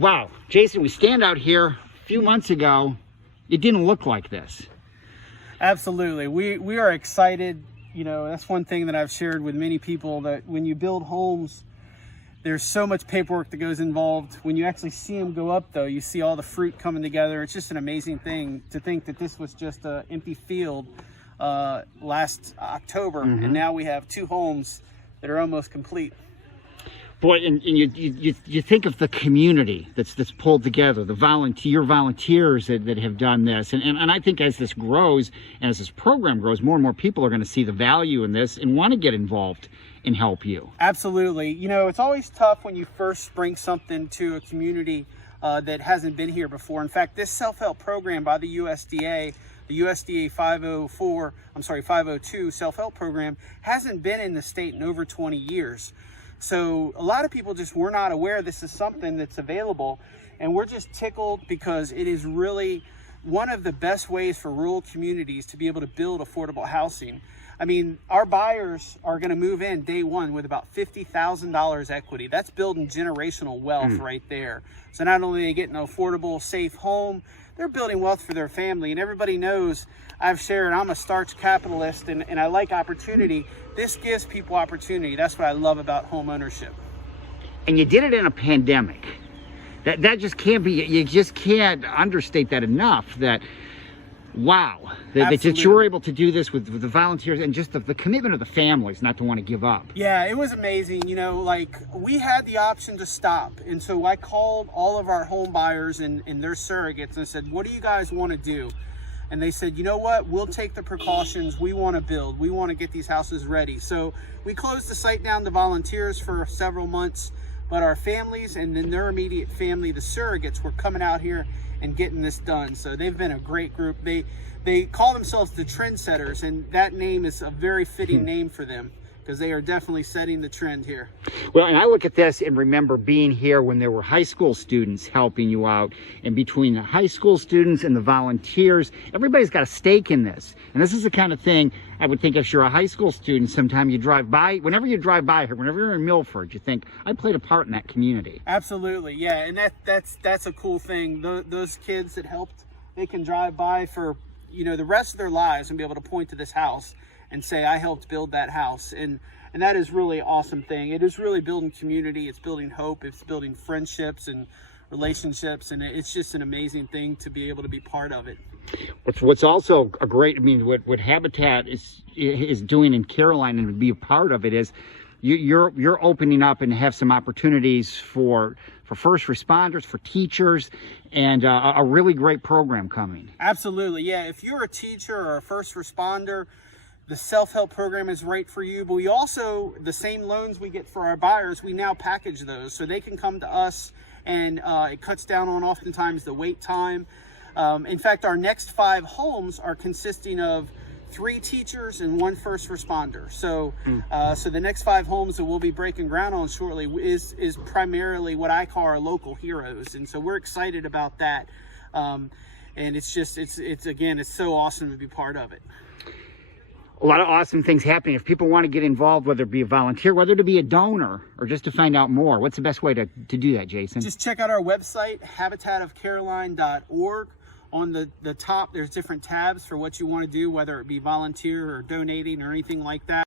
Wow, Jason, we stand out here a few months ago. It didn't look like this. Absolutely. We are excited. You know, that's one thing that I've shared with many people, that when you build homes, there's so much paperwork that goes involved. When you actually see them go up, though, you see all the fruit coming together. It's just an amazing thing to think that this was just an empty field last October, and now we have 2 homes that are almost complete. Boy, and you think of the community that's pulled together, the volunteers that have done this, and I think as this grows and as this program grows, more and more people are going to see the value in this and want to get involved and help you. Absolutely. You know, it's always tough when you first bring something to a community that hasn't been here before. In fact, this self-help program by the USDA, the USDA 502 self-help program, hasn't been in the state in over 20 years. So a lot of people just were not aware this is something that's available, and we're just tickled because it is really one of the best ways for rural communities to be able to build affordable housing. I mean, our buyers are going to move in day one with about $50,000 equity. That's building generational wealth right there. So not only are they getting an affordable, safe home, they're building wealth for their family. And everybody knows, I've shared, I'm a starch capitalist, and I like opportunity. This gives people opportunity. That's what I love about home ownership. And you did it in a pandemic. That just can't be, you just can't understate that enough, that wow, that you were able to do this with the volunteers and just the commitment of the families not to want to give up. Yeah, it was amazing. You know, like, we had the option to stop. And so I called all of our home buyers and their surrogates and said, what do you guys want to do? And they said, you know what, we'll take the precautions. We want to build. We want to get these houses ready. So we closed the site down to volunteers for several months, but our families and then their immediate family, the surrogates, were coming out here and getting this done. So they've been a great group. They call themselves the trendsetters, and that name is a very fitting name for them, because they are definitely setting the trend here. Well, and I look at this and remember being here when there were high school students helping you out, and between the high school students and the volunteers, everybody's got a stake in this. And this is the kind of thing I would think, if you're a high school student, sometime you drive by, whenever you drive by here, whenever you're in Milford, you think, I played a part in that community. Absolutely, yeah, and that's a cool thing. Those kids that helped, they can drive by for, you know, the rest of their lives and be able to point to this house and say, I helped build that house. And that is really an awesome thing. It is really building community. It's building hope. It's building friendships and relationships. And it's just an amazing thing to be able to be part of it. What's also a great, I mean, what Habitat is doing in Caroline, and to be a part of it, is you're opening up and have some opportunities for first responders, for teachers, and a really great program coming. Absolutely, yeah. If you're a teacher or a first responder, the self-help program is right for you. But we also, the same loans we get for our buyers, we now package those so they can come to us, and it cuts down on oftentimes the wait time. In fact, our next 5 homes are consisting of 3 teachers and 1 first responder. So so the next 5 homes that we'll be breaking ground on shortly is primarily what I call our local heroes. And so we're excited about that. And it's just, it's again, it's so awesome to be part of it. A lot of awesome things happening. If people want to get involved, whether it be a volunteer, whether to be a donor, or just to find out more, what's the best way to do that, Jason? Just check out our website, habitatofcaroline.org. On the top, there's different tabs for what you want to do, whether it be volunteer or donating or anything like that.